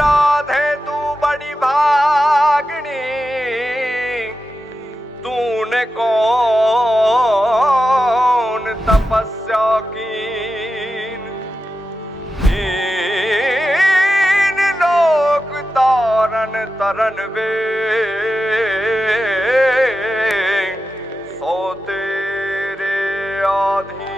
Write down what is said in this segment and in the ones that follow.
राधे तू बड़ी भागनी, तूने कौन तपस्या कीन, इन लोक तारन तरन वे सो तेरे आधीन।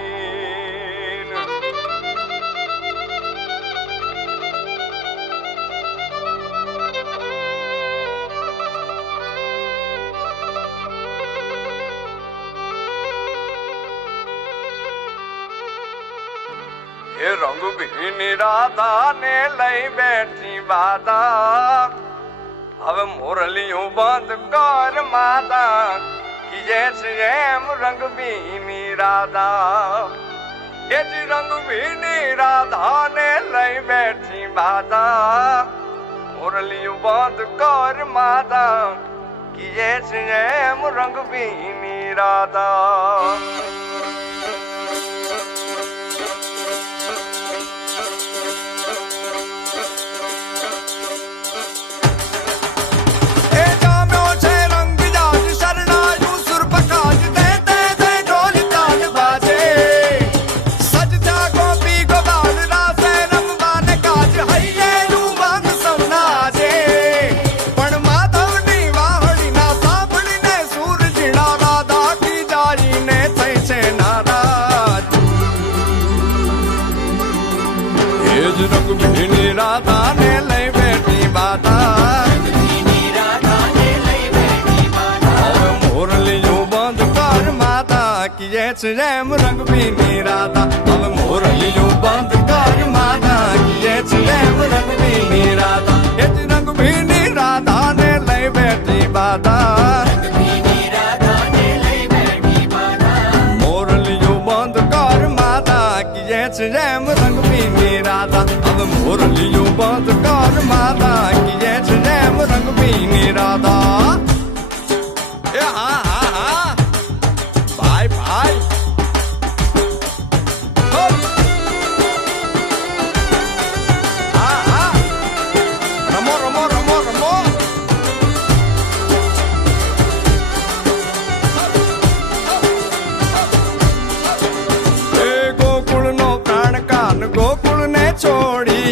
ये रंग भी राधा ने लई बैठी बाधा, अब मुरलियों बंद कर माता कि जैसे रंग भी राधा। ये रंग भी राधा ने लई बैठी बाधा, मुरलियों बंद कर माता कि जैसे रंग भी राधा। रंग भी राधा ने लई बैठी बाधा, मुरलियों बंद कर माता कि जैसे रंग भी राधा। अब मुरलियों बंद कर माता कि जैसे रंग भी राधा। ये रंग भी राधा ने लई बैठी बाधा, मुरलियों बंद कर माता कि जैसे रंग भी राधा। अब मुरलियों बंद कर माता कि जैसे रंग भी राधा। हाँ हाँ हाँ भाई भाई हाँ हाँ रमो रमो रमो रमो। गोकुल नो प्राण कान गोकुल ने छोड़ी,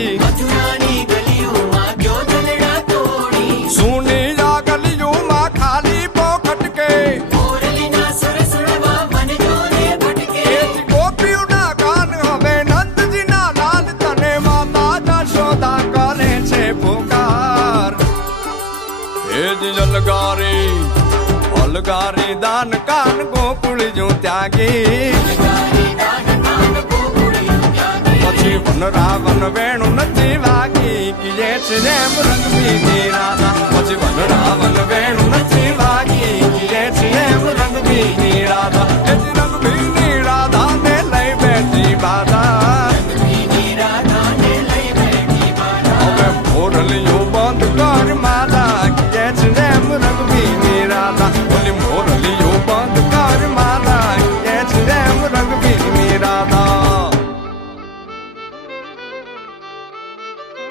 सुनी जा गलियों माँ खाली पोखट के, गोपियों ना कान हवे नंद जी ना लाल तने माता जशोदा करे छे पुकार। हेज अलगारी अलगारी दान कान गोकुल जो त्यागी, પછી વન રાવણ વેણુ નથી વાગી કે જે છે રંગ બી રાધા। પછી વન રાવણ વેણુ નથી